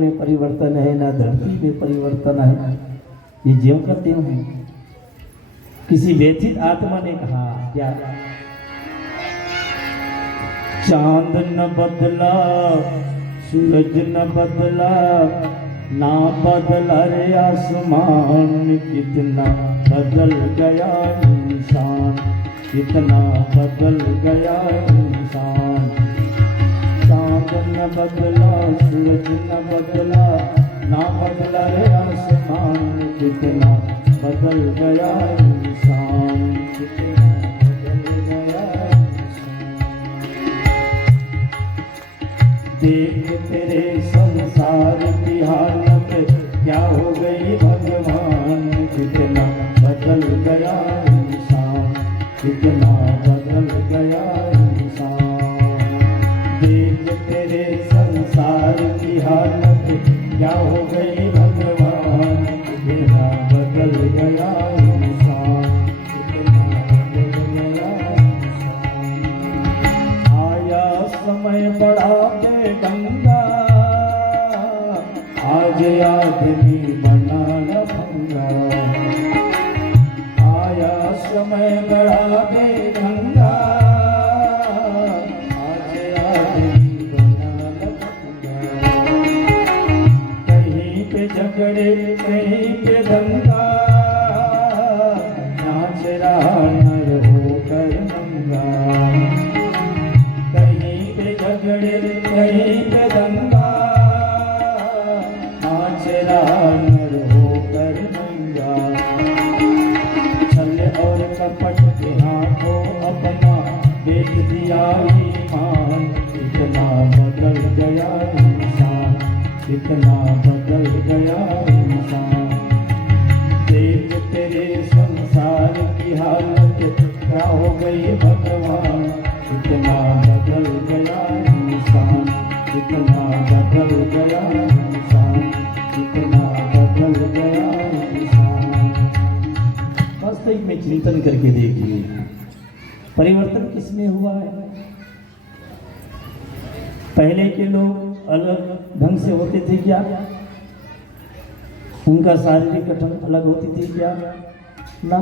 में परिवर्तन है, ना धरती में परिवर्तन है। ये ज्यों का त्यों है। किसी व्यथित आत्मा ने कहा क्या, चांद न बदला, सूरज न बदला, ना बदला रे आसमान, कितना बदल गया इंसान, कितना बदल गया इंसान। चांद न बदला, सूरज न बदला, ना बदला रे आसमान, कितना बदल गया इंसान, कितना बदल गया इंसान। देख तेरे संसार की हालत क्या हो गई भगवान, कितना बदल गया इंसान, कितना बदल गया इंसान। देख तेरे संसार की हालत क्या हो गई भगवान, कितना बदल गया इंसान, कितना बदल गया इंसान। आया समय बड़ा बेढंगा, आज आदमी बना लफंगा। आया समय बड़ा बेढंगा, झगड़े कहीं पे दंगा, नाच रहा नर होकर नंगा। कहीं पे झगड़े कहीं पे दंगा, नाच रहा नर होकर नंगा। छल और कपट के हाथों अपना बेच दिया ईमान, कितना बदल गया इंसान, कितना बदल गया इंसान। देख तेरे संसार की हालत क्या हो गई भगवान, कितना बदल गया इंसान, कितना बदल गया इंसान, कितना बदल गया इंसान। वास्तविक में चिंतन करके देखिए परिवर्तन किसमें हुआ है। पहले के लोग अलग ढंग से होते थे क्या, उनका शारीरिक गठन अलग होती थी क्या, ना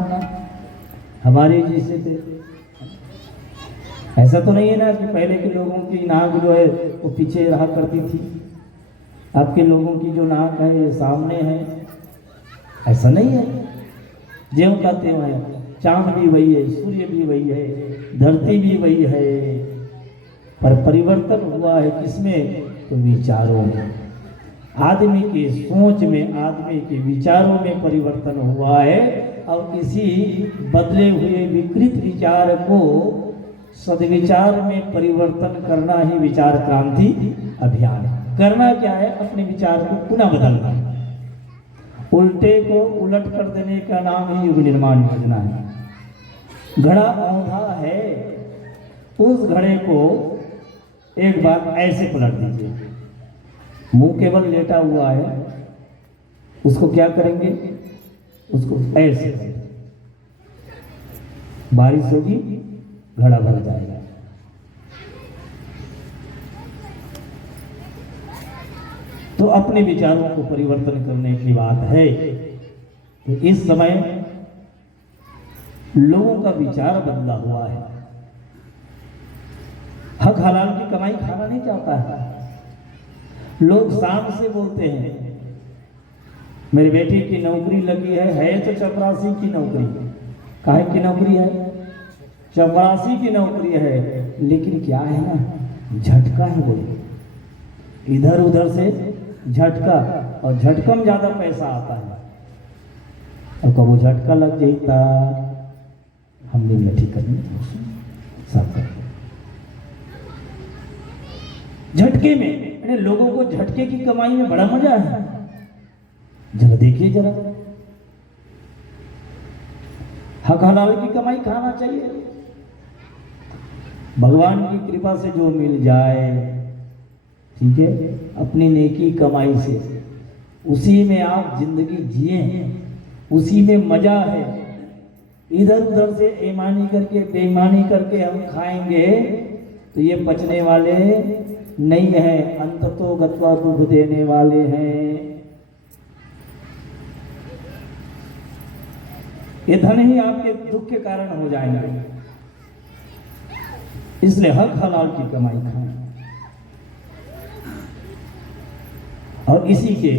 हमारे जैसे थे। ऐसा तो नहीं है ना कि पहले के लोगों की नाक जो है वो पीछे रहा करती थी, आपके लोगों की जो नाक है ये सामने है, ऐसा नहीं है। ज्यों का त्यों है। चांद भी वही है, सूर्य भी वही है, धरती भी वही है, पर परिवर्तन हुआ है किसमें, तो विचारों में। आदमी की सोच में, आदमी के विचारों में परिवर्तन हुआ है। और इसी बदले हुए विकृत विचार को सद्विचार में परिवर्तन करना ही विचार क्रांति अभियान है। करना क्या है, अपने विचार को पुनः बदलना। उल्टे को उलट कर देने का नाम ही युग निर्माण योजना है। घड़ा औंधा है, उस घड़े को एक बार ऐसे पलट दीजिए। मुंह केवल लेटा हुआ है, उसको क्या करेंगे, उसको ऐसे बारिश होगी, घड़ा भर जाएगा। तो अपने विचारों को परिवर्तन करने की बात है। तो इस समय लोगों का विचार बदला हुआ है। हक हलाल की कमाई खाना नहीं चाहता है। लोग शान से बोलते हैं मेरी बेटी की नौकरी लगी है तो चपरासी की नौकरी। काहे की नौकरी है, चपरासी की नौकरी है, लेकिन क्या है ना, झटका है बोले, इधर उधर से झटका, और झटका में ज्यादा पैसा आता है। और कब वो झटका लग जाता हमने मिठी करनी सब कर झटके में। लोगों को झटके की कमाई में बड़ा मजा है। जरा देखिए, जरा हक हलाल की कमाई खाना चाहिए। भगवान की कृपा से जो मिल जाए, ठीक है, अपनी नेकी कमाई से उसी में आप जिंदगी जिए, उसी में मजा है। इधर उधर से बेईमानी करके हम खाएंगे तो ये पचने वाले नहीं है, अंततो गत्वा दुख देने वाले हैं। ये धन ही आपके दुख के कारण हो जाएंगे, इसलिए हक हलाल की कमाई खाएं। और इसी के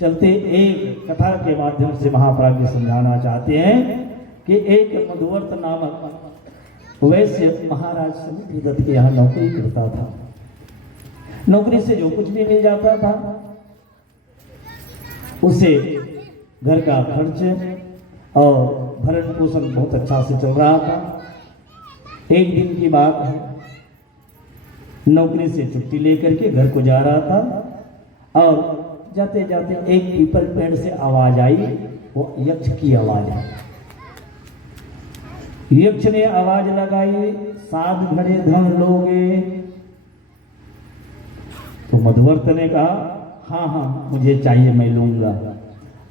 चलते एक कथा के माध्यम से महाप्राज्ञ समझाना चाहते हैं कि एक मधुवर्त नामक वैश्य महाराज समुद्रदत्त के यहाँ नौकरी करता था। नौकरी से जो कुछ भी मिल जाता था उसे घर का खर्च और भरण पोषण बहुत अच्छा से चल रहा था। एक दिन की बात है, नौकरी से छुट्टी लेकर के घर को जा रहा था और जाते जाते एक पीपल पेड़ से आवाज आई, वो यक्ष की आवाज है। यक्ष ने आवाज लगाई, 7 घड़े धन लोगे? तो मधुवर्त ने कहा हाँ हाँ मुझे चाहिए, मैं लूंगा।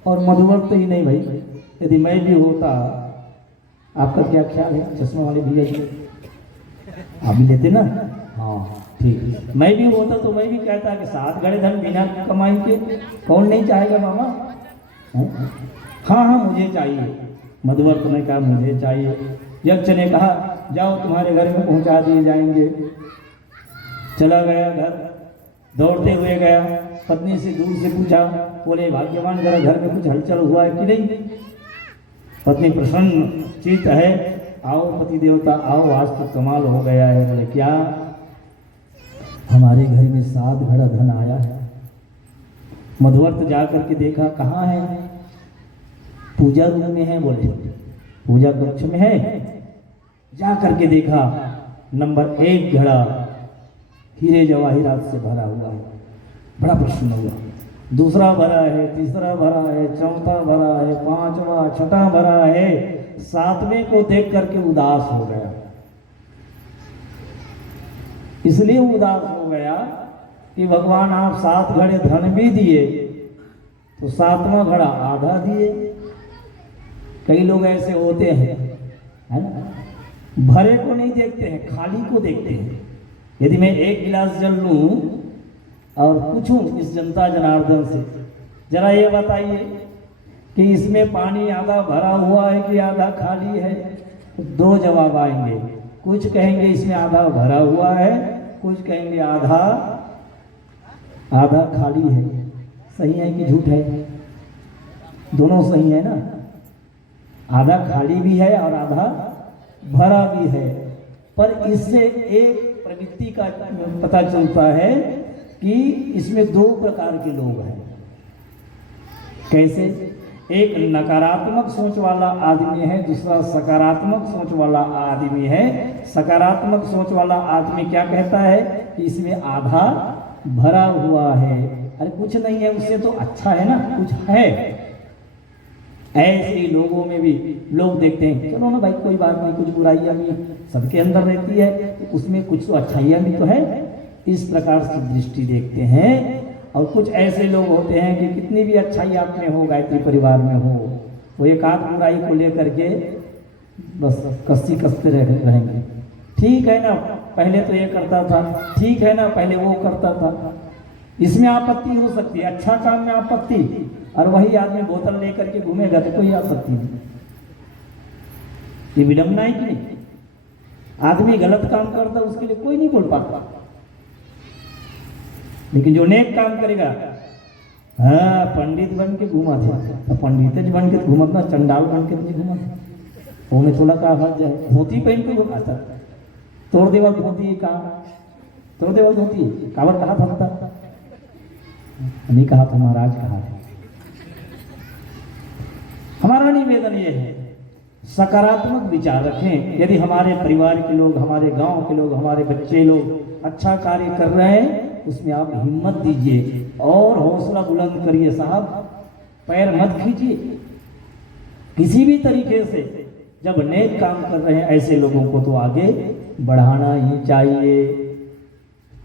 और मधुवर्त ही नहीं भाई, यदि मैं भी होता, आपका क्या ख्याल है चश्मा वाले भैया जी, आप भी लेते ना? हाँ ठीक, मैं भी होता तो मैं भी कहता कि 7 घड़े धन बिना कमाई के कौन नहीं चाहेगा मामा? हाँ हाँ मुझे चाहिए। मधुवर्त ने कहा मुझे चाहिए। यक्ष ने कहा जाओ तुम्हारे घर में पहुंचा दिए जाएंगे। चला गया घर, दौड़ते हुए गया, पत्नी से दूर से पूछा, बोले भाग्यवान जरा घर में कुछ हलचल हुआ है कि नहीं? पत्नी प्रसन्न चित्त है, आओ पति देवता आओ, आज तो कमाल हो गया है। बोले क्या? हमारे घर में 7 घड़ा धन आया है। मधुवर्त जाकर के देखा, कहाँ है? पूजा रूम में है। बोले पूजा कक्ष में है। जा करके देखा, नंबर 1 घड़ा हीरे जवाहिरात से भरा हुआ है। बड़ा प्रसन्न हुआ। दूसरा भरा है, तीसरा भरा है, चौथा भरा है, 5वां, 6वां भरा है। 7वें को देख करके उदास हो गया। इसलिए उदास हो गया कि भगवान आप 7 घड़े धन भी दिए तो 7वां घड़ा आधा दिए। कई लोग ऐसे होते हैं, है ना, भरे को नहीं देखते हैं, खाली को देखते हैं। यदि मैं 1 गिलास जल लूं और पूछूं इस जनता जनार्दन से, जरा ये बताइए कि इसमें पानी आधा भरा हुआ है कि आधा खाली है, तो 2 जवाब आएंगे। कुछ कहेंगे इसमें आधा भरा हुआ है, कुछ कहेंगे आधा खाली है। सही है कि झूठ है? दोनों सही है ना। आधा खाली भी है और आधा भरा भी है। पर इससे एक प्रवृत्ति का पता चलता है कि इसमें 2 प्रकार के लोग हैं। कैसे? एक नकारात्मक सोच वाला आदमी है, दूसरा सकारात्मक सोच वाला आदमी है। सकारात्मक सोच वाला आदमी क्या कहता है कि इसमें आधा भरा हुआ है। अरे कुछ नहीं है, उससे तो अच्छा है ना, कुछ है। ऐसे ही लोगों में भी लोग देखते हैं, चलो ना भाई कोई बात नहीं, कुछ बुराइयां भी सबके अंदर रहती है, उसमें कुछ तो अच्छाइयां भी तो है। इस प्रकार से दृष्टि देखते हैं। और कुछ ऐसे लोग होते हैं कि कितनी भी अच्छाई आप में हो, गायत्री परिवार में हो, वो एक आध बुराई को लेकर के बस कस्सी कसते रहेंगे। ठीक है ना, पहले तो ये करता था, ठीक है ना, पहले वो करता था। इसमें आपत्ति हो सकती है, अच्छा काम में आपत्ति, और वही आदमी बोतल लेकर के घूमेगा तो कोई आपत्ति नहीं। ये विडंबना है कि नहीं? आदमी गलत काम करता उसके लिए कोई नहीं बोल पाता, लेकिन जो नेक काम करेगा, हाँ पंडित बन के घुमा था, तो पंडित बन के घूमत ना, चंडाल बन के नहीं घुमा। वो में थोड़ा कहा जाए, धोती पहन के घुमाता, तोड़ देवल धोती, कहा तोड़ देवल धोती, कावर कहा था, नहीं कहा था, महाराज कहा था। हमारा निवेदन ये है, सकारात्मक विचार रखें। यदि हमारे परिवार के लोग, हमारे गांव के लोग, हमारे बच्चे लोग अच्छा कार्य कर रहे हैं, उसमें आप हिम्मत दीजिए और हौसला बुलंद करिए साहब, पैर मत खींचिए किसी भी तरीके से। जब नेक काम कर रहे हैं ऐसे लोगों को तो आगे बढ़ाना ही चाहिए।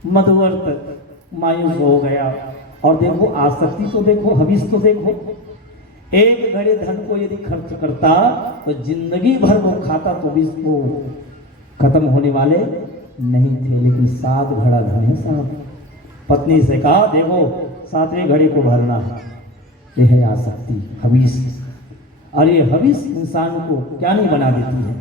मधुवर्त मायूस हो गया, और देखो आसक्ति तो देखो, हविस तो देखो। 1 घड़े धन को यदि खर्च करता तो जिंदगी भर वो खाता तो भी वो खत्म होने वाले नहीं थे। लेकिन 7 घड़ा धन है साहब, पत्नी से कहा देखो 7वें घड़ी को भरना है, ये है आसक्ति, हविस। और ये हविस इंसान को क्या नहीं बना देती है।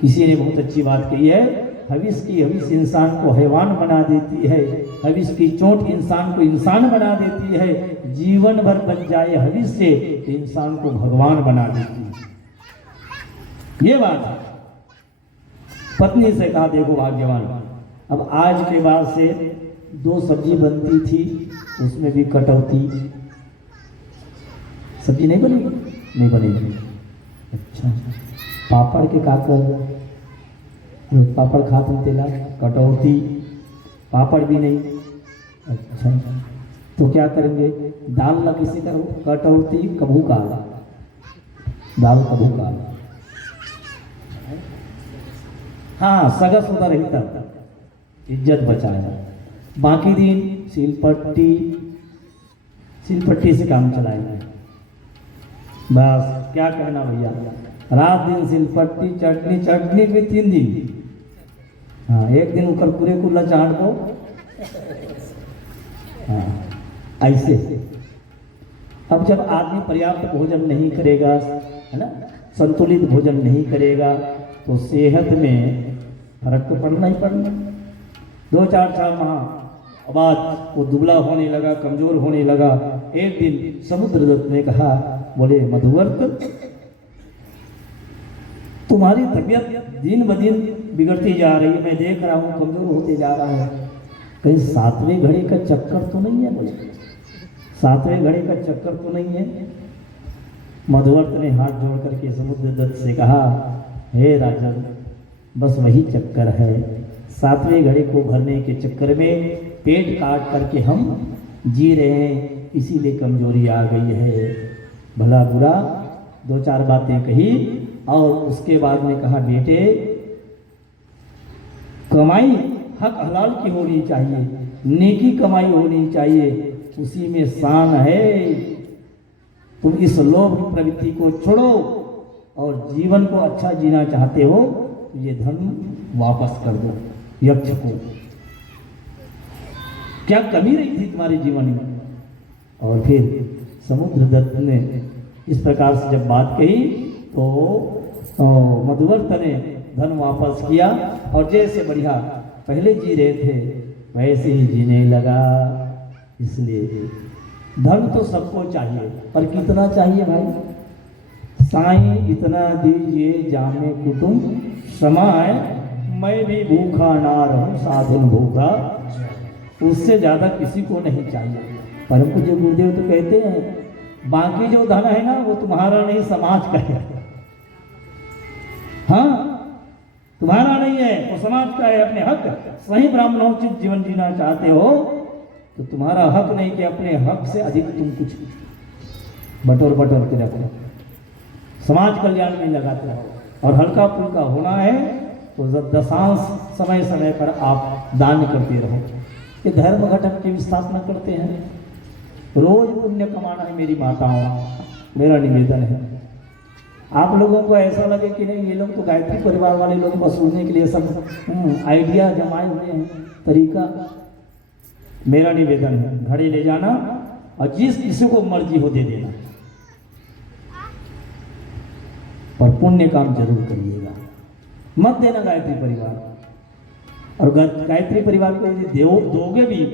किसी ने बहुत अच्छी बात कही है, हविस इंसान को हैवान बना देती है, हविस की चोट इंसान को इंसान बना देती है, जीवन भर बच जाए हविस से तो इंसान को भगवान बना देती है। ये बात है। पत्नी से कहा देखो भाग्यवान, अब आज के बाद से 2 सब्जी बनती थी, उसमें भी कटौती, सब्जी नहीं बनेगी, नहीं बनेगी। अच्छा, पापड़ के काकर, पापड़ खाते तेला, कटौती, पापड़ भी नहीं। अच्छा, तो क्या करेंगे, दाल ना किसी करो, कटौती कभू काल, दाल कभू काल। हाँ, सगस उधर ही तब इज्जत बचाया। बाकी दिन सिलपट्टी से काम चलाएंगे। बस क्या कहना भैया, रात दिन सिलपट्टी, चटनी भी 3 दिन। हाँ, एक दिन ऊपर पूरे कुल्ला चाट को। हाँ, ऐसे। अब जब आदमी पर्याप्त भोजन नहीं करेगा, है ना, संतुलित भोजन नहीं करेगा, तो सेहत में फर्क तो पड़ना ही पड़ना। 2-4 माह बाद वो दुबला होने लगा, कमजोर होने लगा। एक दिन समुद्रदत्त ने कहा, बोले मधुवर्त, तुम्हारी तबीयत दिन ब दिन बिगड़ती जा रही है, मैं देख रहा हूँ कमजोर होते जा रहा है, कहीं 7वें घड़ी का चक्कर तो नहीं है? बोले 7वें घड़ी का चक्कर तो नहीं है? मधुवर्त ने हाथ जोड़ करके समुद्रदत्त से कहा, हे राजन, बस वही चक्कर है, 7वें घड़ी को भरने के चक्कर में पेट काट करके हम जी रहे हैं, इसीलिए कमजोरी आ गई है। भला बुरा 2-4 बातें कही और उसके बाद में कहा, बेटे कमाई हक हलाल की होनी चाहिए, नेकी कमाई होनी चाहिए, उसी में शान है। तुम इस लोभ की प्रवृत्ति को छोड़ो और जीवन को अच्छा जीना चाहते हो तो ये धन वापस कर दो यक्ष को। क्या कमी रही थी तुम्हारे जीवन में? और फिर समुद्रदत्त ने इस प्रकार से जब बात कही तो मधुवर्त ने धन वापस किया और जैसे बढ़िया पहले जी रहे थे वैसे ही जीने लगा। इसलिए धन तो सबको चाहिए, पर कितना चाहिए भाई? साईं इतना दीजिए जामे कुटुंब समाए, मैं भी भूखा ना रहूं साधुन भूखा। उससे ज्यादा किसी को नहीं चाहिए। परम पूज्य गुरुदेव तो कहते हैं बाकी जो धन है ना वो तुम्हारा नहीं समाज का है। हाँ, तुम्हारा नहीं है, वो समाज का है। अपने हक सही ब्राह्मणोचित जीवन जीना चाहते हो तो तुम्हारा हक नहीं कि अपने हक से अधिक तुम कुछ बटोर के रखो, समाज कल्याण में लगाते रहो। और हल्का फुल्का होना है तो दशांश समय समय पर आप दान करते रहो। ये धर्म घटक की स्थापना करते हैं, रोज पुण्य कमाना है। मेरी माताओं, मेरा निवेदन है, आप लोगों को ऐसा लगे कि नहीं ये लोग तो गायत्री परिवार वाले लोग वसूलने के लिए सब आइडिया जमाए हुए हैं, तरीका। मेरा निवेदन है घड़ी ले जाना और जिस किसी को मर्जी हो दे देना, पर पुण्य काम जरूर करिएगा, मत देना गायत्री परिवार। और गायत्री परिवार को यदि दोगे भी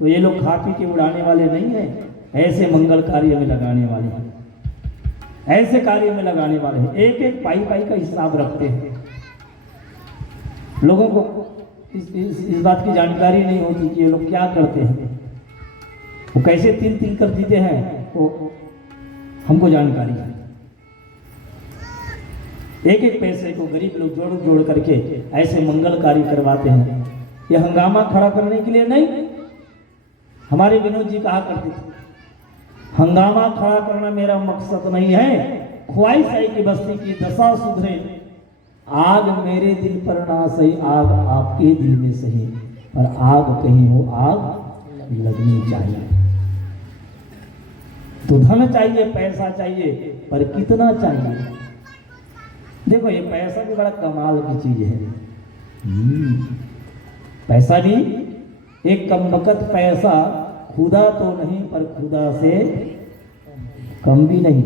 तो ये लोग खा पी के उड़ाने वाले नहीं है, ऐसे मंगल कार्य में लगाने वाले हैं, ऐसे कार्य में लगाने वाले हैं। एक एक पाई का हिसाब रखते हैं। लोगों को इस बात की जानकारी नहीं होती कि ये लोग क्या करते हैं, वो कैसे तिल कर जीते हैं, वो हमको जानकारी है। एक एक पैसे को गरीब लोग जोड़ करके ऐसे मंगल कार्य करवाते हैं। ये हंगामा खड़ा करने के लिए नहीं। हमारे विनोद जी कहा करते थे, हंगामा खड़ा करना मेरा मकसद नहीं है, ख्वाहिश है कि बस्ती की दशा सुधरे। आग मेरे दिल पर ना सही, आग आपके दिल में सही, पर आग कहीं हो आग लगनी चाहिए। तो धन चाहिए, पैसा चाहिए, पर कितना चाहिए? देखो ये पैसा भी बड़ा कमाल की चीज है। पैसा भी एक कमबख्त पैसा खुदा तो नहीं पर खुदा से कम भी नहीं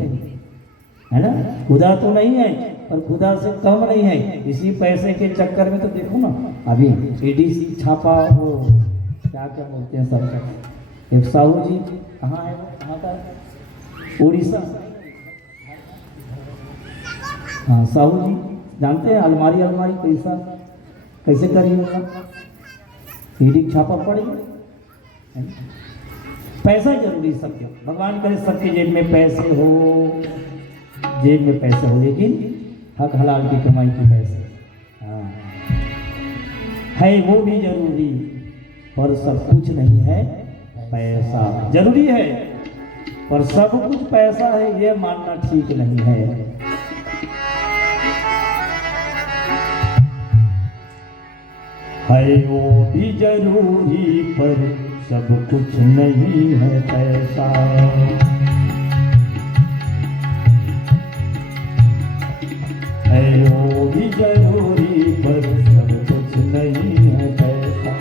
है ना। खुदा तो नहीं है पर खुदा से कम नहीं है। इसी पैसे के चक्कर में तो देखो ना, अभी एडीसी छापा, वो क्या क्या बोलते हैं सबका, एक साहू जी कहाँ है, कहाँ का, उड़ीसा, हाँ साहू जी जानते हैं, अलमारी अलमारी पैसा कैसे करिएगा, ईडी छापा पड़ गया। पैसा जरूरी सबके, भगवान करे सबके जेब में पैसे हो, जेब में पैसे हो, लेकिन हक हलाल की कमाई के पैसे, हाँ है वो भी जरूरी, पर सब कुछ नहीं है। पैसा जरूरी है पर सब कुछ पैसा है ये मानना ठीक नहीं है। है वो भी जरूरी पर सब कुछ नहीं है पैसा। है वो भी जरूरी पर सब कुछ नहीं है पैसा।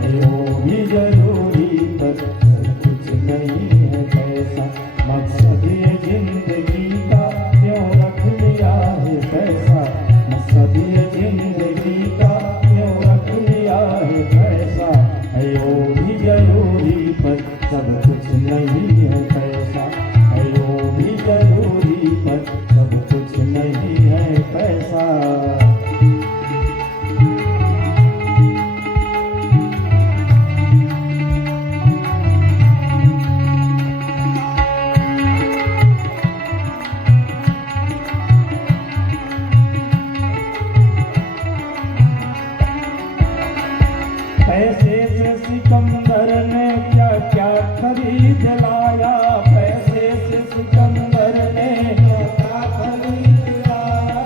है वो भी जरूरी पर सब कुछ नहीं है पैसा। मकसद ये जिंदगी का क्यों रख लिया है पैसा। मकसद ये जिंदगी का क्यों रख लिया है पैसा। है वो भी जरूरी पर सब कुछ नहीं है पैसा। है वो भी जरूरी पर सब कुछ नहीं है पैसा। पैसे से सिकंदर ने क्या क्या खरीद लाया। पैसे से सिकंदर ने क्या क्या खरीद लाया।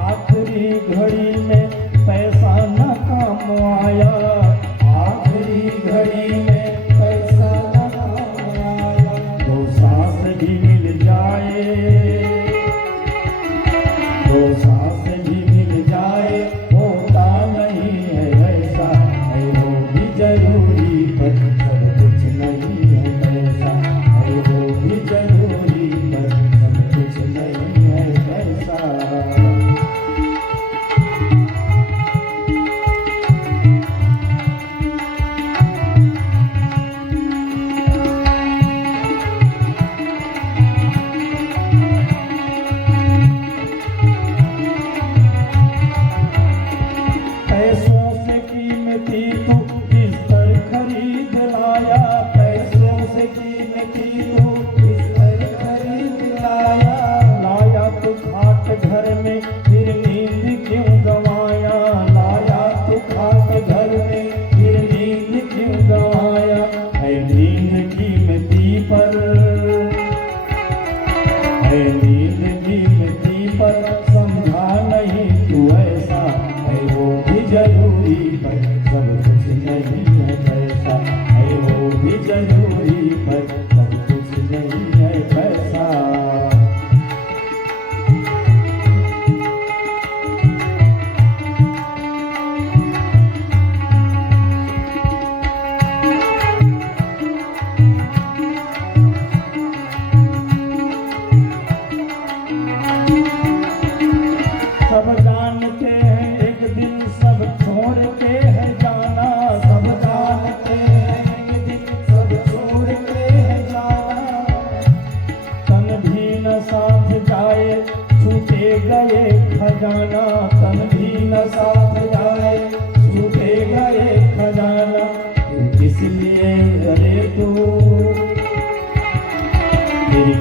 आखिरी घड़ी में पैसा न काम आया। आखिरी घड़ी में पैसा न काम आया। दो सांस भी मिल जाए, दो सांस भी मिल जाए होता नहीं है ऐसा। है वो भी जरूरी पर सब कुछ नहीं है पैसा। है वो भी जरूरी पर सब कुछ नहीं है पैसा। पैसों से कीमती तू बिस्तर खरीद लाया। पैसों से कीमती तू बिस्तर खरीद लाया। लाया तो खाट घर में फिर नींद क्यों गवाया। लाया तो खाट घर में फिर नींद क्यों गवाया। है नींद कीमती पर, है नींद कीमती पर समझा नहीं तू ऐसा। है वो भी जरूरी पर सब कुछ नहीं है पैसा। है वो भी जरूरी पर सब कुछ नहीं है पैसा। सब जानते हैं एक दिन सब छोड़ के है जाना। सब जानते हैं एक दिन सब छोड़ के है जाना। तन भी न साथ जाए छूटे गए खजाना। तन भी न साथ जाए छूटे गए खजाना। किस लिए अरे तू,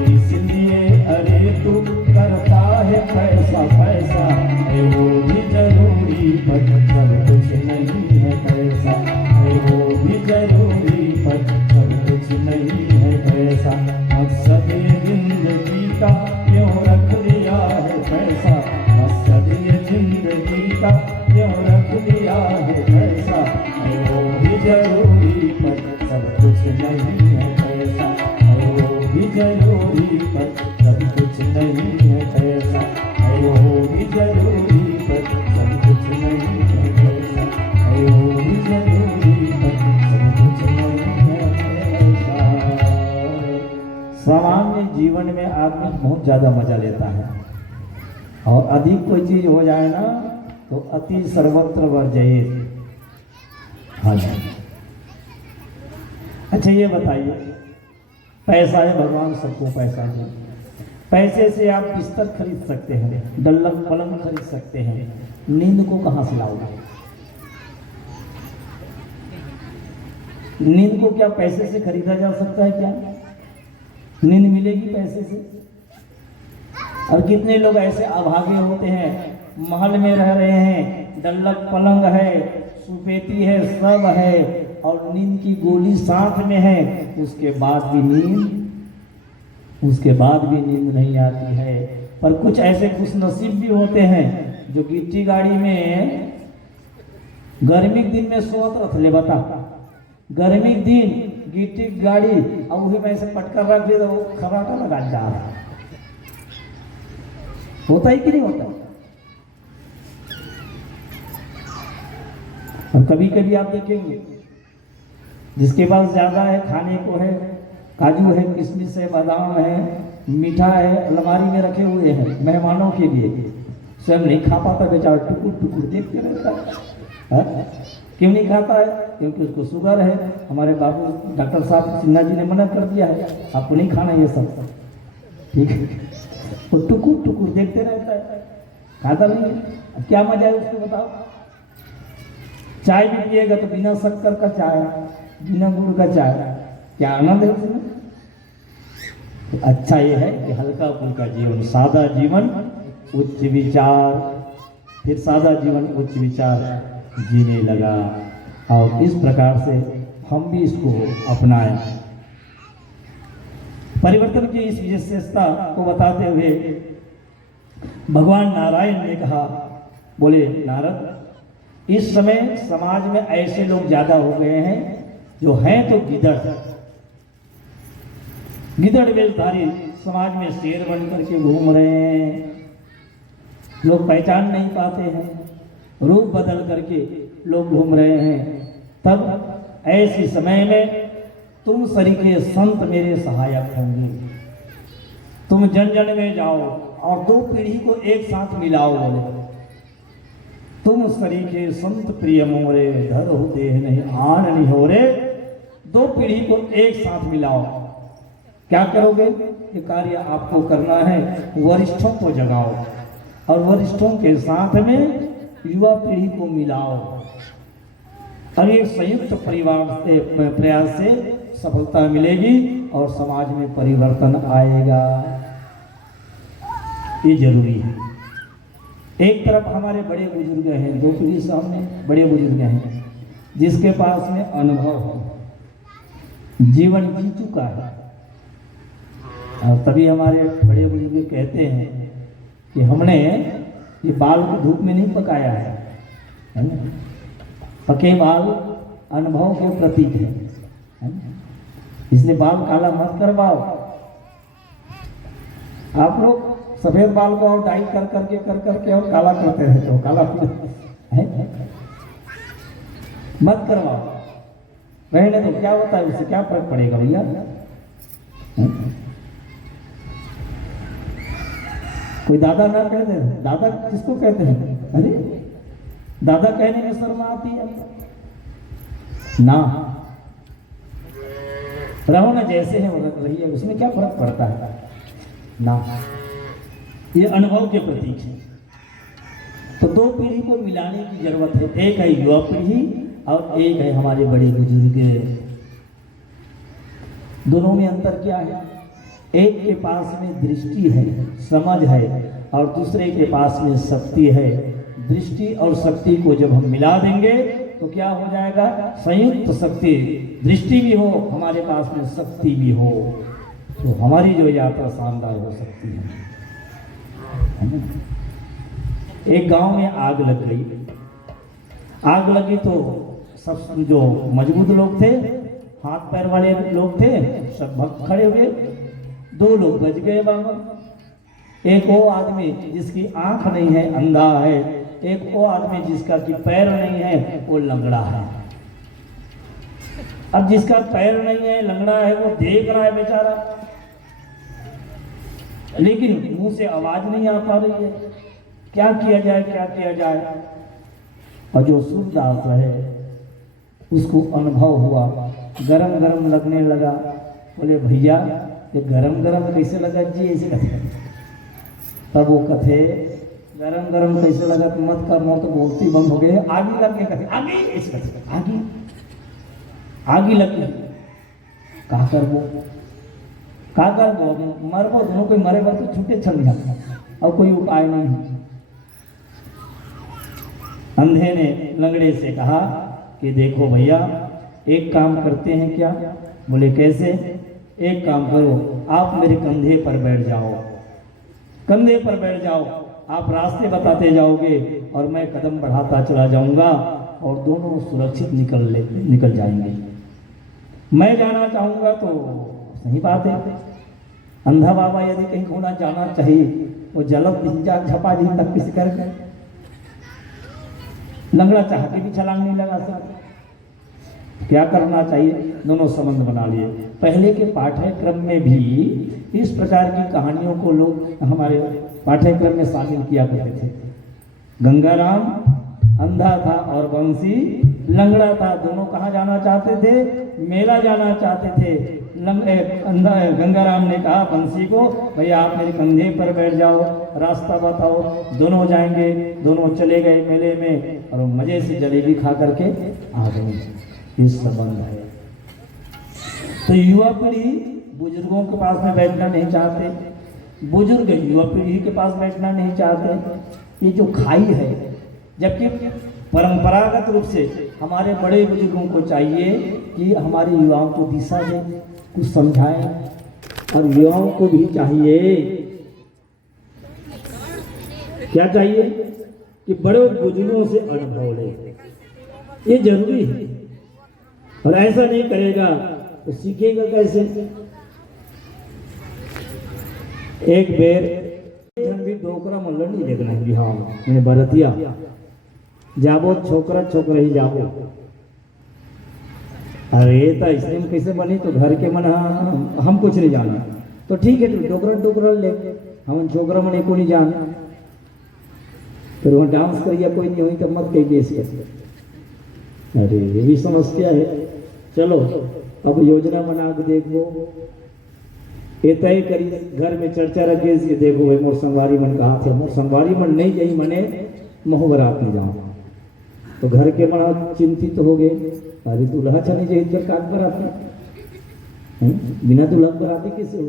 किस लिए अरे तू करता है पैसा पैसा। है वो भी जरूरी पर सब कुछ नहीं है पैसा। है वो भी जरूरी पर सब कुछ नहीं है पैसा। मकसद ये जिंदगी का क्यों रख लिया है पैसा। मकसद ये जिंदगी का क्यों रख लिया है पैसा। है वो भी जरूरी पर सब कुछ नहीं है पैसा। है वो भी जरूरी पर सब कुछ नहीं है पैसा। है वो भी जरूरी पर सब कुछ नहीं है पैसा। है वो भी जरूरी पर सब सामान्य जीवन में आदमी बहुत ज़्यादा मजा लेता है, और अधिक कोई चीज हो जाए ना तो अति सर्वत्र वर्जयेत। हाँ जी। अच्छा ये बताइए, पैसा है, भगवान सबको पैसा दे, पैसे से आप बिस्तर खरीद सकते हैं, डल्लक पलंग खरीद सकते हैं, नींद को कहाँ से लाओगे? नींद को क्या पैसे से खरीदा जा सकता है क्या? नींद मिलेगी पैसे से? और कितने लोग ऐसे अभागे होते हैं, महल में रह रहे हैं, डल्लक पलंग है, सुपेटी है, सब है, और नींद की गोली साथ में है, उसके बाद भी नींद नहीं आती है। पर कुछ ऐसे खुशनसीब भी होते हैं जो गिट्टी गाड़ी में गर्मी के दिन में सोत रख ले, बता गर्मी के दिन गिट्टी गाड़ी, और वही में से पटकर रख दे तो खराटा लगा जा रहा है। होता ही कि नहीं होता? और कभी कभी आप देखेंगे जिसके पास ज्यादा है, खाने को है, काजू है, किशमिश है, बादाम है, मीठा है, अलमारी में रखे हुए हैं मेहमानों के लिए, स्वयं नहीं खा पाता बेचारा, टुकुर टुकुर देखते रहता है। क्यों नहीं खाता है? क्योंकि उसको शुगर है। हमारे बाबू डॉक्टर साहब सिन्हा जी ने मना कर दिया है, आपको नहीं खाना ये सब, ठीक है? वो टुकुर टुकुर देखते रहता है, खाता नहीं है। अब क्या मजा है उसको बताओ? चाय भी पिएगा तो बिना शक्कर का चाय, बिना गुड़ का चाय, क्या आनंद है उसमें? तो अच्छा ये है कि हल्का फुल्का जीवन, सादा जीवन उच्च विचार, फिर सादा जीवन उच्च विचार जीने लगा। और इस प्रकार से हम भी इसको अपनाएं। परिवर्तन की इस विशेषता को बताते हुए भगवान नारायण ने कहा, बोले नारद, इस समय समाज में ऐसे लोग ज्यादा हो गए हैं जो हैं तो गिदड़ वेशधारी समाज में शेर बन करके घूम रहे हैं। लोग पहचान नहीं पाते हैं, रूप बदल करके लोग घूम रहे हैं। तब ऐसे समय में तुम सरीखे संत मेरे सहायक होंगे। तुम जन जन में जाओ और दो पीढ़ी को एक साथ मिलाओ। बोले तुम सरीखे संत प्रिय मोरे, धर हो देह नहीं आन नहीं हो रे। दो पीढ़ी को एक साथ मिलाओ। क्या करोगे? ये कार्य आपको करना है, वरिष्ठों को जगाओ और वरिष्ठों के साथ में युवा पीढ़ी को मिलाओ, और ये संयुक्त परिवार से प्रयास से सफलता मिलेगी और समाज में परिवर्तन आएगा। ये जरूरी है। एक तरफ हमारे बड़े बुजुर्ग हैं, दो पीढ़ी सामने बड़े बुजुर्ग हैं जिसके पास में अनुभव है, जीवन जी चुका है, और तभी हमारे बड़े बुजुर्ग कहते हैं कि हमने ये बाल को धूप में नहीं पकाया है ना? पके बाल अनुभव के प्रतीक है ना? इसलिए बाल काला मत करवाओ। आप लोग सफेद बाल को और डाई कर करके और काला करते रहते हो, काला है? मत करवाओ। रहने तो क्या होता है, उससे क्या फर्क पड़ेगा भैया? कोई दादा ना कहते हैं, दादा किसको कहते हैं? अरे दादा कहने में शर्म आती है ना। रहो ना जैसे है रहिए, उसमें क्या फर्क पड़ता है ना। ये अनुभव के प्रतीक है। तो दो पीढ़ी को मिलाने की जरूरत है। एक है युवा पीढ़ी और एक है हमारे बड़े बुजुर्ग। दोनों में अंतर क्या है? एक के पास में दृष्टि है, समझ है, और दूसरे के पास में शक्ति है। दृष्टि और शक्ति को जब हम मिला देंगे तो क्या हो जाएगा? संयुक्त शक्ति। दृष्टि भी हो हमारे पास में, शक्ति भी हो, तो हमारी जो यात्रा शानदार हो सकती है। एक गांव में आग लग गई। आग लगी तो सब जो मजबूत लोग थे, हाथ पैर वाले लोग थे, सब भक्त खड़े हुए। दो लोग बच गए बाबा। एक वो आदमी जिसकी आंख नहीं है, अंधा है। एक वो आदमी जिसका कि पैर नहीं है, वो लंगड़ा है। अब जिसका पैर नहीं है, लंगड़ा है, वो देख रहा है बेचारा, लेकिन मुंह से आवाज नहीं आ पा रही है, क्या किया जाए, क्या किया जाए। और जो सूरदास है उसको अनुभव हुआ, गरम गरम लगने लगा। बोले भैया ये गरम गरम कैसे लगा जी, ऐसे कथे। तब वो कथे गरम गरम कैसे लगा तो मत कर, तो बोलती बंद हो गए, आगे लग गए, कथे आगे, ऐसे कथे आगे आगे लग गई। का कर वो मरबो दोनों, कोई मरे बार तो छूटे चल गया और कोई उपाय नहीं है। अंधे ने लंगड़े से कहा कि देखो भैया एक काम करते हैं क्या। बोले कैसे। एक काम करो, आप मेरे कंधे पर बैठ जाओ, कंधे पर बैठ जाओ, आप रास्ते बताते जाओगे और मैं कदम बढ़ाता चला जाऊंगा और दोनों सुरक्षित निकल जाएंगे। मैं जाना चाहूंगा तो सही बात है, अंधा बाबा यदि कहीं होना जाना चाहिए वो जलद भिंजा झपा जी तक किसी कर गए। लंगड़ा चाह के भी छलांग नहीं लगा सकता। क्या करना चाहिए, दोनों संबंध बना लिए। पहले के पाठ्यक्रम में भी इस प्रकार की कहानियों को लोग हमारे पाठ्यक्रम में शामिल किया करते थे। गंगाराम अंधा था और बंसी लंगड़ा था, दोनों कहाँ जाना चाहते थे, मेला जाना चाहते थे। गंगाराम ने कहा बंसी को, भैया आप मेरे कंधे पर बैठ जाओ, रास्ता बताओ, दोनों जाएंगे। दोनों चले गए मेले में और मजे से जलेबी खा करके आ गए। इस संबंध है। तो युवा पीढ़ी बुजुर्गों के पास में बैठना नहीं चाहते, बुजुर्ग युवा पीढ़ी के पास बैठना नहीं चाहते। ये जो खाई है, जबकि परंपरागत रूप से हमारे बड़े बुजुर्गों को चाहिए कि हमारे युवाओं को दिशा दें, कुछ समझाएं, और युवाओं को भी चाहिए क्या चाहिए कि बड़े बुजुर्गों से अनुभव ले। ये जरूरी है, और ऐसा नहीं करेगा तो सीखेगा कैसे। एक बेर भी डोकरा मल्ल नहीं देखना बिहार में भरतिया जाबो छोकरा छोकरा ही जाबो। अरे तो इसलिए कैसे बनी, तो घर के मन हम कुछ नहीं जाना, तो ठीक है तो डोकरा ले, हम छोकरा मन को नहीं जाना। फिर वहाँ डांस करिए कोई नहीं हुई तो मत कहिए। अरे ये भी समस्या है। चलो अब योजना बना के देखो, ये तय करी, घर में चर्चा रखे कि देखो भाई मोर संगवारी मन कहा थे, मोर संगवारी मन नहीं यही मने मोहबरात में जाओ। तो घर के बड़ा चिंतित हो गए, अरे दूल्हा चले जाए इधर काट बराती, बिना दूल्हा बराती किसे हो।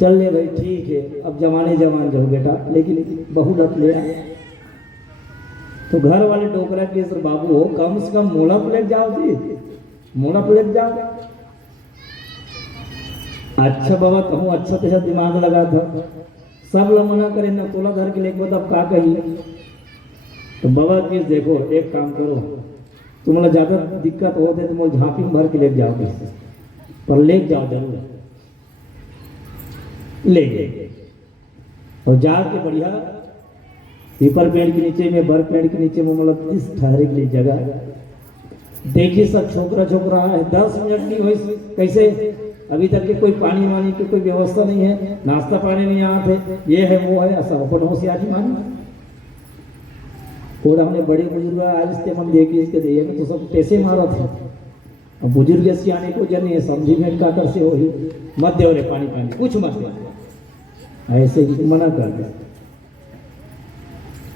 चल ले भाई ठीक है, अब जमाने जवान जाओ बेटा, लेकिन बहू लत ले आए। तो घर वाले डोकरा के सर बाबू हो, कम से कम मोला प्लेट जाओ जी, मोला प्लेट जाओ। अच्छा बाबा कहूँ, अच्छा तेरा दिमाग लगा था, सब लोग मना करे ना, तोला घर के लेके बताओ का कही। तो बाबा की देखो एक काम करो, तुम्हारा ज्यादा दिक्कत होते तो मुझे झांपी में भर के लेके जाओ, पर लेके जाओ जरूर, ले गए। और जाके बढ़िया पीपल पेड़ के नीचे में, बर पेड़ के नीचे में, मतलब इस ठहरे के लिए जगह देखिए। सब छोकरा छोकरा है, 10 मिनट नहीं हुई कैसे, अभी तक के कोई पानी वानी की कोई व्यवस्था नहीं है, नाश्ता पानी नहीं आते, ये है वो है, सब अपन होशियारी मानी। थोड़ा हमने बड़े बुजुर्ग आज इसके मन देखिए इसके दिए तो सब पैसे मारा थे। अब बुजुर्ग से आने को जन ये समझी भेंट का कर से हो ही मत दे, पानी पानी कुछ मत दे, ऐसे ही मना कर दे।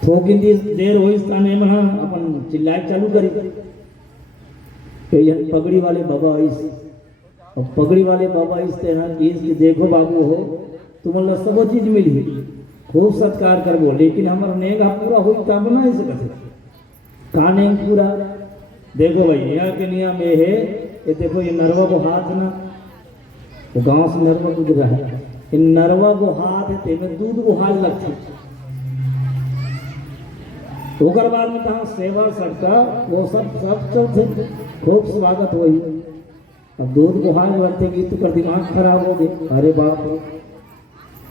थोड़ी देर हो इस ताने में अपन चिल्लाए चालू करी, पगड़ी वाले बाबा इस, और पगड़ी वाले बाबा इस तरह की देखो बाबू हो तुम्हारा सब चीज मिली, खूब सत्कार कर वो, लेकिन हमारा नेगा पूरा हुई तब ना इसे कसे काने पूरा। देखो भाई यहाँ के नियम में है, ये देखो ये नरवा को हाथ ना, तो गांव से नरवा गुजरा है, इन नरवा को हाथ है तेमें दूध को हाथ लगती। ओकर बाद में कहा सेवा सड़का वो सब चलते, खूब स्वागत हुई। अब दूध को हाथ लगते कि तो कर दिमाग खराब हो गए। अरे बाप,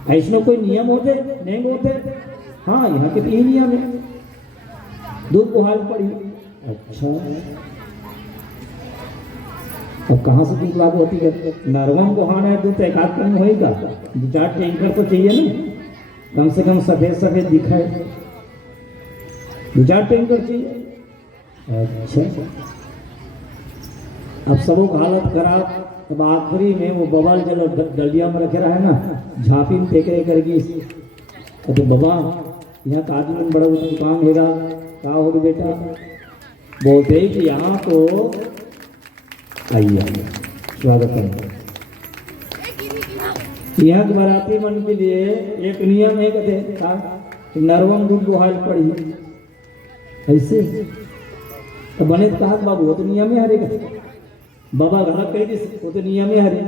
ऐसा कोई नियम होते नहीं होते? हाँ यहाँ के यही नियम है, दूध को हाल पड़ी। अच्छा अब कहाँ से दूध लागू होती है? नरवम को हाना है दूध एक आध कम होएगा, 2-4 टैंकर तो चाहिए ना, कम से कम सफेद सफेद दिखाए, 2-4 टैंकर चाहिए। अच्छा, अब सबों का हालत खराब। अब आखिरी में वो बवाल जल डलिया में रखे रहा है ना, झांपी में टेकरे करगी। तो बाबा यहाँ का आदमी में बड़ा दुकान हैगा, का हो बेटा? बोलते कि यहाँ तो आइए स्वागत है। यहाँ के बाराती मन के लिए एक नियम है, कहते नरवम दूध गुहाल पड़ी ऐसे तो बने कहा बाबू वो तो नियम है हरे, बाबा घर कह दी वो तो नियम है हरे।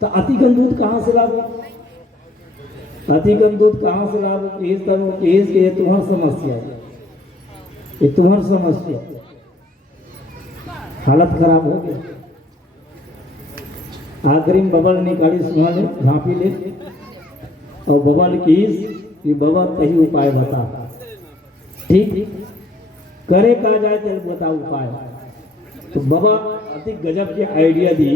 तो अतिगन दूध कहाँ से लाओ? अतिगन दूध कहाँ से लाओ? केस करो, केस के तुम्हार समस्या, ये तुम्हार समस्या। हालत खराब हो गई। आखिरी में बबल निकाली सुना ले, झांपी ले, और बबल कीस कि बाबा सही उपाय बता। ठीक करे कहा जाए तो बता उपाय। तो बाबा अति गजब के आइडिया दी,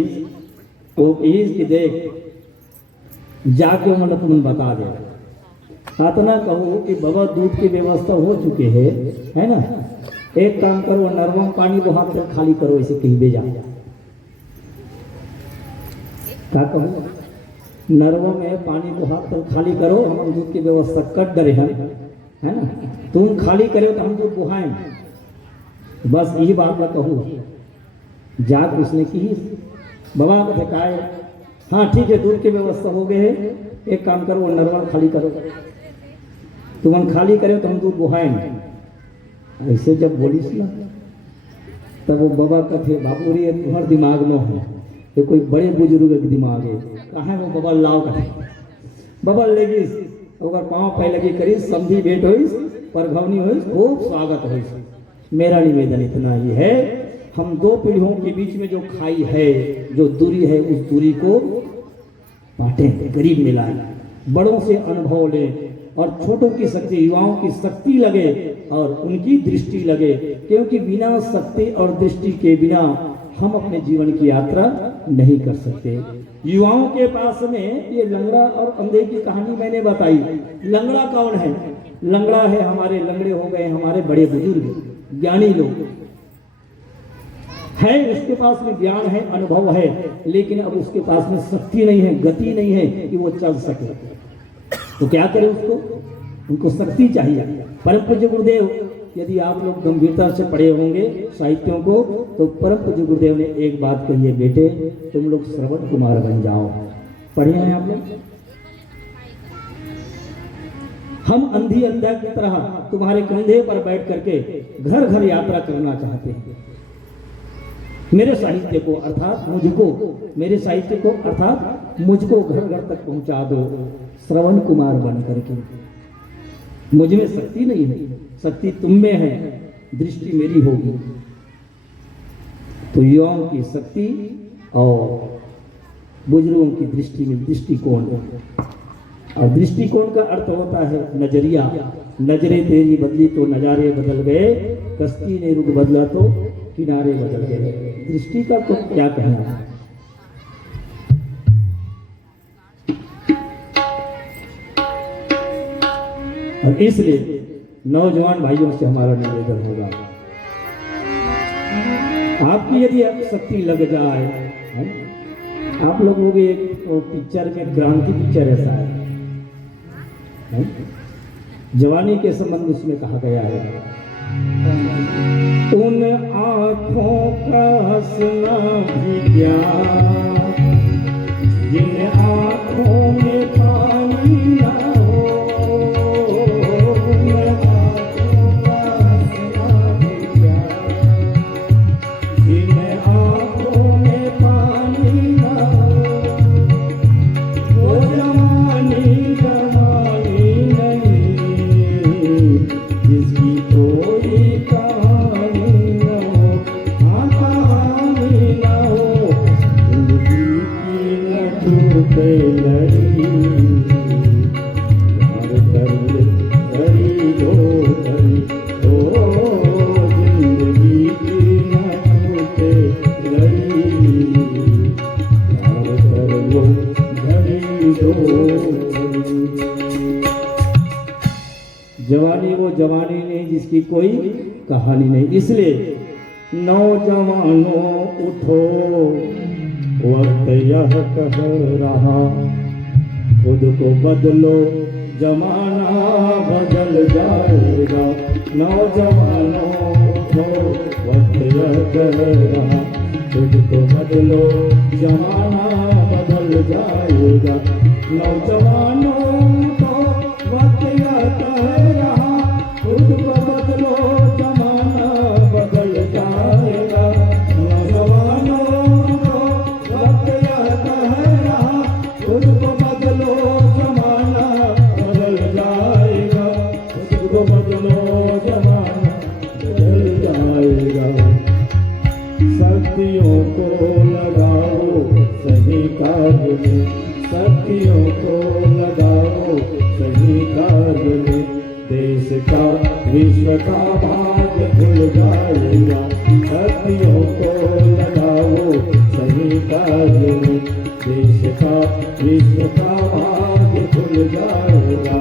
वो कीस की देख जाके मतलब तुम बता दे। इतना कहो कि बाबा दूध की व्यवस्था हो चुके है ना, एक काम करो नरवम पानी वो हाथ से खाली करो, इसे कहीं भेजा। क्या कहो? नरवम में पानी को हाथ से खाली करो, हम दूध की व्यवस्था कर डरे हैं, है ना, तुम खाली करे तो हम दूध बुहाएं। बस यही बात ना कहूँ। जात उसने की, बाबा को थकाए, हाँ ठीक है दूध की व्यवस्था हो गई है, एक काम करो वो नरवम खाली करो, तुम हम खाली करे तो हम दूध बुहाएंगे। ऐसे जब बोली ना तब वो बाबा कथे बाबू रे तुम्हारे दिमाग में है, ये कोई बड़े बुजुर्ग के दिमाग है, कहाँ है वो बबल लाओ कथे। बबल लेगी अगर पाँव पै लगी करी, समझी भेंट हुई, परघवनी हुई, खूब स्वागत हुई। मेरा निवेदन इतना ही है, हम दो पीढ़ियों के बीच में जो खाई है, जो दूरी है, उस दूरी को बांटें, गरीब मिलाएं, बड़ों से अनुभव लें और छोटों की शक्ति, युवाओं की शक्ति लगे और उनकी दृष्टि लगे, क्योंकि बिना शक्ति और दृष्टि के बिना हम अपने जीवन की यात्रा नहीं कर सकते। युवाओं के पास में ये लंगड़ा और अंधे की कहानी मैंने बताई। लंगड़ा कौन है? लंगड़ा है हमारे, लंगड़े हो गए हमारे बड़े बुजुर्ग ज्ञानी लोग है, उसके पास में ज्ञान है, अनुभव है, लेकिन अब उसके पास में शक्ति नहीं है, गति नहीं है कि वो चल सके। तो क्या करें उसको? उनको शक्ति चाहिए। परम पूज्य गुरुदेव, यदि आप लोग गंभीरता से पढ़े होंगे साहित्यों को, तो परम पूज्य गुरुदेव ने एक बात कही है, बेटे तुम लोग श्रवण कुमार बन जाओ। पढ़े हैं आप लोग? हम अंधी अंधा की तरह तुम्हारे कंधे पर बैठ करके घर घर यात्रा करना चाहते हैं। मेरे साहित्य को अर्थात मुझको, मेरे साहित्य को अर्थात मुझको घर घर तक पहुंचा दो श्रवण कुमार बन करके। मुझ में शक्ति नहीं है, शक्ति तुम में है, दृष्टि मेरी होगी। तो युवाओं की शक्ति और बुजुर्गों की दृष्टि में दृष्टिकोण, और दृष्टिकोण का अर्थ होता है नजरिया। नजरे तेरी बदली तो नजारे बदल गए, कश्ती ने रुख बदला तो किनारे बदल गए। दृष्टि का तो क्या कहना है। और इसलिए नौजवान भाइयों से हमारा निवेदन होगा, आपकी यदि शक्ति लग जाए, आप लोगों के एक पिक्चर में क्रांति पिक्चर ऐसा है, जवानी के संबंध उसमें कहा गया है, उन आँखों का हंसना भी प्यार, जिन आँखों में पानी ना हो, उन आँखों का हंसना भी प्यार, जिन आँखों में पानी ना हो, वो जवानी जवानी नहीं, जिसकी कोई कहानी न हो, हाँ कहानी न हो, जिंदगी की न छूटे लड़ी, हर दर्द करी दो करी, ओ जिंदगी की न छूटे लड़ी। जवानी वो जवानी नहीं जिसकी कोई कहानी नहीं। इसलिए नौजवानों उठो, वक्त यह कह रहा, खुद को बदलो जमाना बदल जाएगा। नौजवानों उठो, वक्त यह कह रहा, खुद को बदलो जमाना बदल जाएगा। नौजवानों उठो, वक्त यह कह रहा, खुद को बदलो जमाना बदल जाएगा। नौजवानों उठो, वक्त यह कह रहा, खुद को बदलो जमाना बदल जाएगा। खुद को बदलो जमाना बदल जाएगा। शक्तियों को लगाओ सही कार्य में, शक्तियों को लगाओ सही कार्य में, देश का विश्व का भाग्य खुल जाएगा। शक्तियों को लगाओ सही कार्य में, देश का विश्व का भाग्य खुल जाएगा।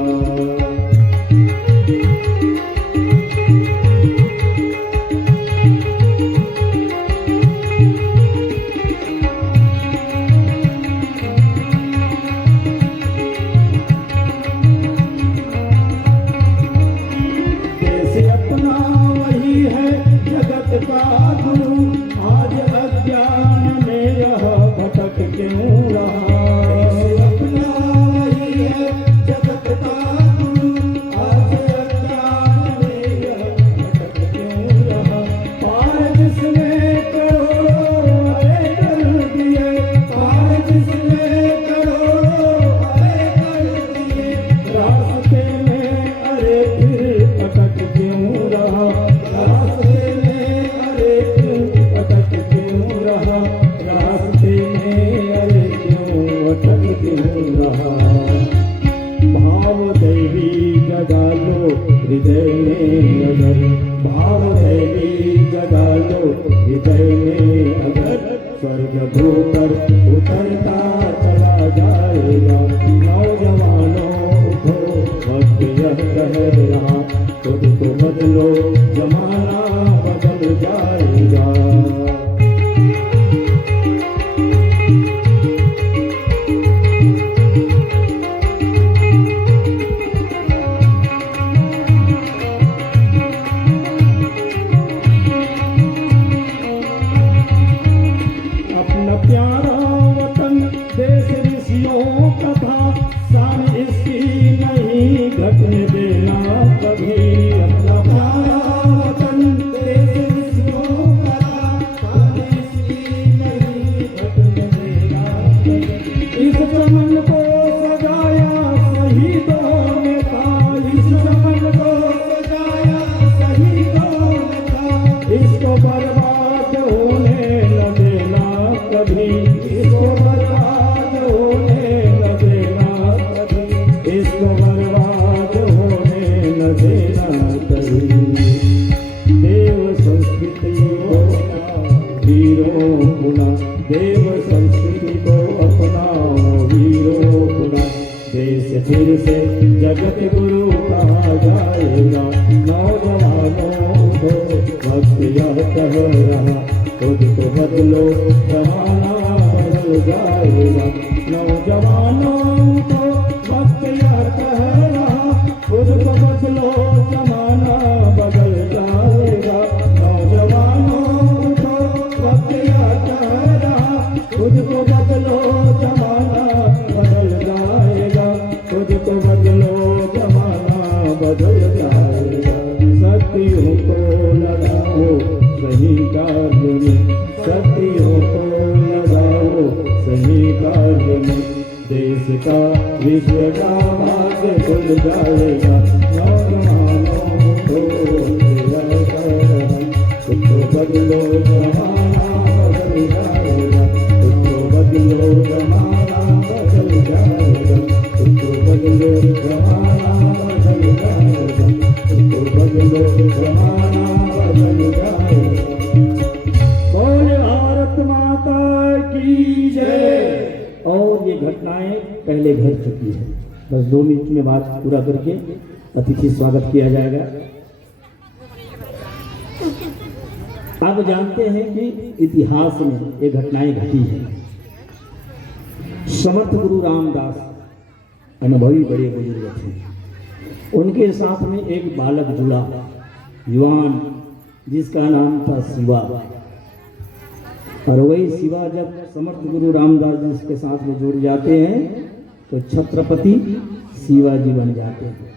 हृदय में अगर भाव दैवी जगा लो, हृदय में अगर स्वर्ग धोकर उतरता चला जाएगा। नौजवानों उठो, वक्त यह कह रहा, खुद को बदलो जमाना बदल जाएगा। देव संस्कृति को अपनाओ वीरों पुना, देश फिर से जगत गुरु कहा जाएगा। नौजवानों को वक्त यह कह रहा, खुद को बदलो जमाना बदल जाएगा। नौजवानों को वक्त यह कह रहा, खुद को बदलो जमाना बदल जाएगा। नौजवानों को वक्त यह कह रहा, खुद को बदलो जमाना बदल जाएगा। खुद को बदलो जमाना बदल जाएगा। शक्तियों को लगाओ सही कार्य में, शक्तियों को लगाओ सही कार्य में, देश का विश्व का भाग्य खुल जाएगा। नौजवानों को खुद को बदलो जमाना बदल जाएगा। खुद को बदलो जमाना बदल जाएगा। खुद को बदलो जमाना बदल जाएगा। खुद को बदलो जमाना बदल जाएगा। बोले भारत माता की जय। और ये घटनाएं पहले पहले घेर चुकी है। बस 2 मिनट में बात पूरा करके अतिथि स्वागत किया जाएगा। आप जानते हैं कि इतिहास में ये घटनाएं घटी है। समर्थ गुरु रामदास अनुभवी बड़े बुजुर्ग थे, उनके साथ में एक बालक जुड़ा, युवान, जिसका नाम था शिवा। और वही शिवा जब समर्थ गुरु रामदास जी के साथ में जुड़ जाते हैं तो छत्रपति शिवाजी बन जाते हैं।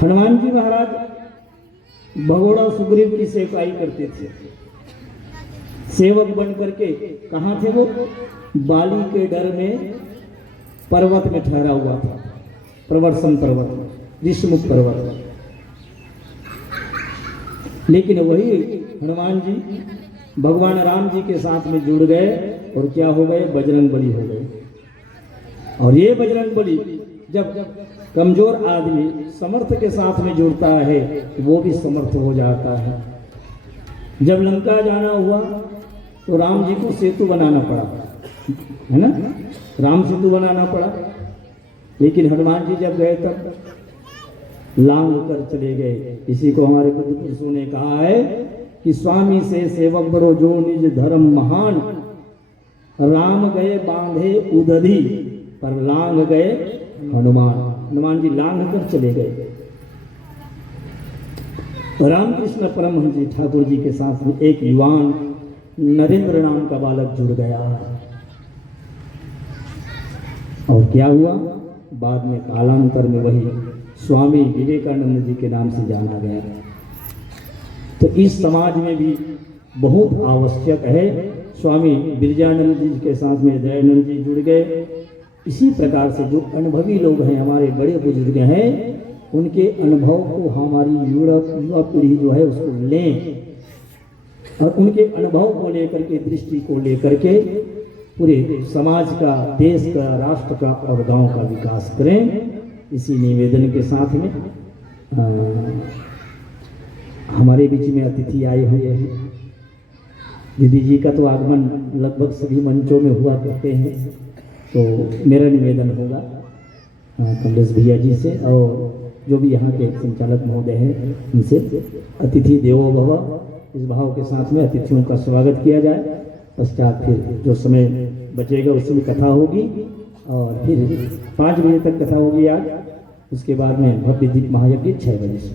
हनुमान जी महाराज भगोड़ा सुग्रीव की सेवकाई करते थे। सेवक बन करके कहाँ थे वो? बाली के डर में पर्वत में ठहरा हुआ था, प्रवर्षण पर्वत, ऋषमुख पर्वत। लेकिन वही हनुमान जी भगवान राम जी के साथ में जुड़ गए और क्या हो गए? बजरंग बली हो गए। और ये बजरंग बली जब कमजोर आदमी समर्थ के साथ में जुड़ता है वो भी समर्थ हो जाता है। जब लंका जाना हुआ तो राम जी को सेतु बनाना पड़ा, है ना, राम सेतु बनाना पड़ा। लेकिन हनुमान जी जब गए तब लांग कर चले गए। इसी को हमारे बुद्ध पुरुषों ने कहा है कि स्वामी से सेवक बड़ो जो निज धर्म महान, राम गए बांधे उदधि पर लांग गए हनुमान। हनुमान जी लांग कर चले गए। रामकृष्ण परमहंस जी ठाकुर जी के साथ में एक युवान नरेंद्र नाम का बालक जुड़ गया। और क्या हुआ? बाद में कालांतर में वही स्वामी विवेकानंद जी के नाम से जाना गया। तो इस समाज में भी बहुत आवश्यक है। स्वामी बिरजानंद जी के साथ में दयानंद जी जुड़ गए। इसी प्रकार से जो अनुभवी लोग हैं, हमारे बड़े बुजुर्ग हैं, उनके अनुभव को हमारी युवा पीढ़ी जो है उसको लें और उनके अनुभव को लेकर के, दृष्टि को लेकर के पूरे समाज का, देश का, राष्ट्र का और गांव का विकास करें। इसी निवेदन के साथ में हमारे बीच में अतिथि आए हुए हैं। दीदी जी का तो आगमन लगभग सभी मंचों में हुआ करते हैं, तो मेरा निवेदन होगा कमलेश भैया जी से और जो भी यहाँ के संचालक महोदय हैं उनसे, अतिथि देवो भव, इस भाव के साथ में अतिथियों का स्वागत किया जाए। पश्चात फिर जो समय बचेगा उसमें कथा होगी और फिर 5 बजे तक कथा होगी आज। उसके बाद में भव्य दीप महायज्ञ 6 बजे से।